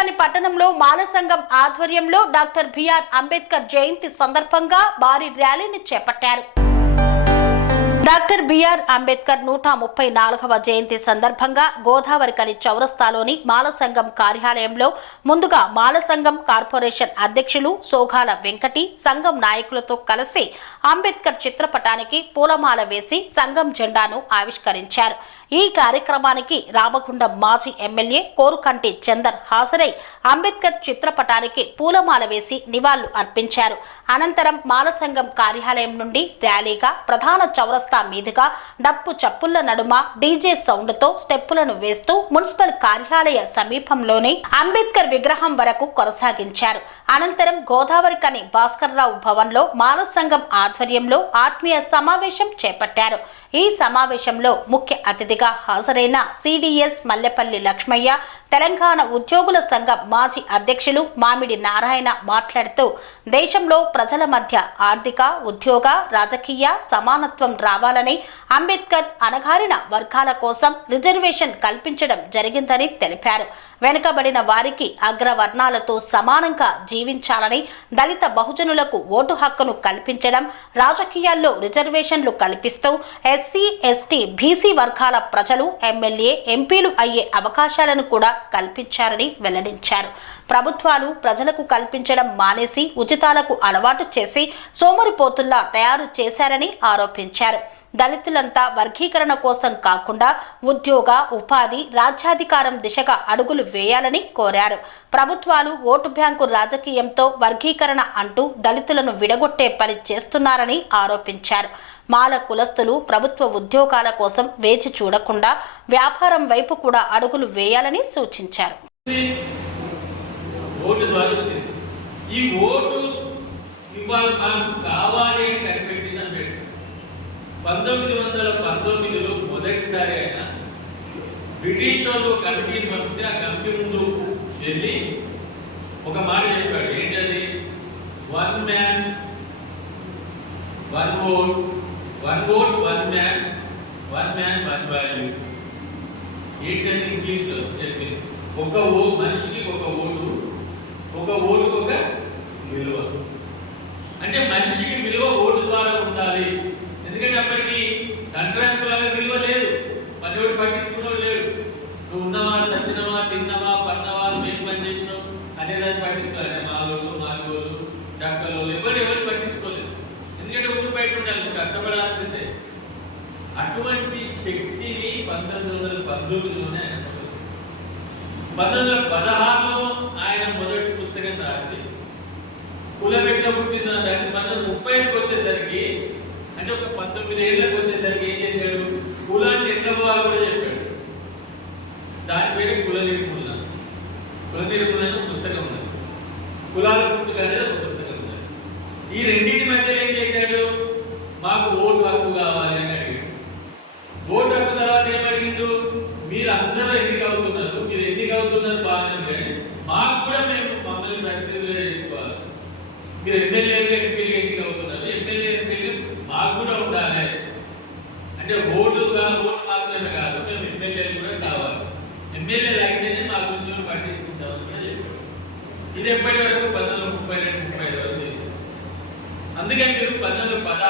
గోదావరికని పట్టణంలో మాల సంఘం ఆధ్వర్యంలో డాక్టర్ బిఆర్ అంబేద్కర్ జయంతి సందర్భంగా భారీ ర్యాలీని చేపట్టారు. డాక్టర్ బిఆర్ అంబేద్కర్ నూట ముప్పై నాలుగవ జయంతి సందర్భంగా గోదావరి కలి చౌరస్తాలోని మాలసంఘం కార్యాలయంలో ముందుగా మాలసంఘం కార్పొరేషన్ అధ్యక్షులు సోగాల వెంకటి సంఘం నాయకులతో కలిసి అంబేద్కర్ చిత్రపటానికి పూలమాల వేసి సంఘం జెండాను ఆవిష్కరించారు. ఈ కార్యక్రమానికి రామగుండం మాజీ ఎమ్మెల్యే కోరుకంటి చందర్ హాజరై అంబేద్కర్ చిత్రపటానికి పూలమాల వేసి నివాళులు అర్పించారు. అనంతరం మాలసంఘం కార్యాలయం నుండి ర్యాలీగా ప్రధాన చౌరస్తా మీదుగా డప్పు చప్పుళ్ళ నడుమ డీజే సౌండ్తో స్టెప్పులను వేస్తూ మున్సిపల్ కార్యాలయ సమీపంలోని అంబేద్కర్ విగ్రహం వరకు కొనసాగించారు. అనంతరం గోదావరి కని భాస్కర్రావు భవన్లో మానవ సంఘం ఆధ్వర్యంలో ఆత్మీయ సమావేశం చేపట్టారు. ఈ సమావేశంలో ముఖ్య అతిథిగా హాజరైన సిడిఎస్ మల్లెపల్లి లక్ష్మయ్య తెలంగాణ ఉద్యోగుల సంఘం మాజీ అధ్యక్షులు మామిడి నారాయణ మాట్లాడుతూ దేశంలో ప్రజల మధ్య ఆర్థిక ఉద్యోగ రాజకీయ సమానత్వం రావాలని అంబేద్కర్ అణగారిన వర్గాల కోసం రిజర్వేషన్ కల్పించడం జరిగిందని తెలిపారు. వెనుకబడిన వారికి అగ్రవర్ణాలతో సమానంగా జీవించాలని దళిత బహుజనులకు ఓటు హక్కును కల్పించడం రాజకీయాల్లో రిజర్వేషన్లు కల్పిస్తూ ఎస్సీ ఎస్టీ బీసీ వర్గాల ప్రజలు ఎమ్మెల్యే ఎంపీలు అయ్యే అవకాశాలను కూడా కల్పించారని వెల్లడించారు. ప్రభుత్వాలు ప్రజలకు కల్పించడం మానేసి ఉచితాలకు అలవాటు చేసి సోమరిపోతుల్లా తయారు చేశారని ఆరోపించారు. దళితులంతా వర్గీకరణ కోసం కాకుండా ఉద్యోగ ఉపాధి రాజ్యాధికారం దిశగా అడుగులు వేయాలని కోరారు. ప్రభుత్వాలు ఓటు బ్యాంకు రాజకీయంతో వర్గీకరణ అంటూ దళితులను విడగొట్టే పని చేస్తున్నారని ఆరోపించారు. మాల కులస్తులు ప్రభుత్వ ఉద్యోగాల కోసం వేచి చూడకుండా వ్యాపారం వైపు కూడా అడుగులు వేయాలని సూచించారు. ఈ ఓటు ఇవాళ మనకు కావాలి అని కనిపెట్టింది అంబేద్కర్ పంతొమ్మిది వందల పంతొమ్మిదిలో మొదటిసారి ఆయన బ్రిటిష్ వాళ్ళు కమిటీని పంపితే ఆ కమిటీ ముందు వెళ్ళి ఒక మాట చెప్పాడు. ఏంటది? One man one vote one vote one man one man one value ఏంటని ఇంగ్లీష్లో చెప్పింది? ఒక ఓ మనిషికి ఒక ఓటు ఒక ఓటుకు ఒక విలువ. అంటే మనిషికి విలువ ఓటు ద్వారా ఉండాలి. పంతొమ్మిది వందల పంతొమ్మిదిలోనే ఆయన పంతొమ్మిది వందల పదహారులో ఆయన మొదటి పుస్తకం రాసి కులం పుట్టిన దాన్ని పంతొమ్మిది ముప్పై ముప్పైకి వచ్చేసరికి అంటే ఒక పంతొమ్మిది ఏళ్ళకి వచ్చేసరికి ఏం చేశాడు కులాన్ని ఎట్లా పోవాలో కూడా చెప్పాడు దాని పేరే కుల నిర్మూలన కుల నిర్మూలన అని ఒక పుస్తకం ఉన్నది కులాల పుట్టుక అనేది ఒక పుస్తకం ఉన్నది ఈ రెండింటి మధ్యలో ఏం చేశాడు మాకు ఓటు హక్కు కావాలి అని అడిగాడు ఓటు హక్కు తర్వాత ఏం అడిగిండు మీరు అందరూ ఎన్నిక అవుతున్నారు మీరు బాగానే మాకు కూడా మేము మమ్మల్ని ప్రతినిధులు చేసుకోవాలి. మీరు ఎమ్మెల్యేలు ఎంపీలుగా ఎన్నిక అవుతున్నారు. ఎమ్మెల్యే మాకు కూడా ఉండాలి. అంటే ఓటుగా ఓటు మాత్రమే కాదు మేము ఎమ్మెల్యేలు కూడా కావాలి. ఎమ్మెల్యేలు అయితేనే మా గురించి పట్టించుకుంటామని కూడా ఇది ఎప్పటి వరకు పంతొమ్మిది ముప్పై రెండు ముప్పై ఐదు వరకు చేశారు. అందుకని మీరు పంతొమ్మిది పదహారు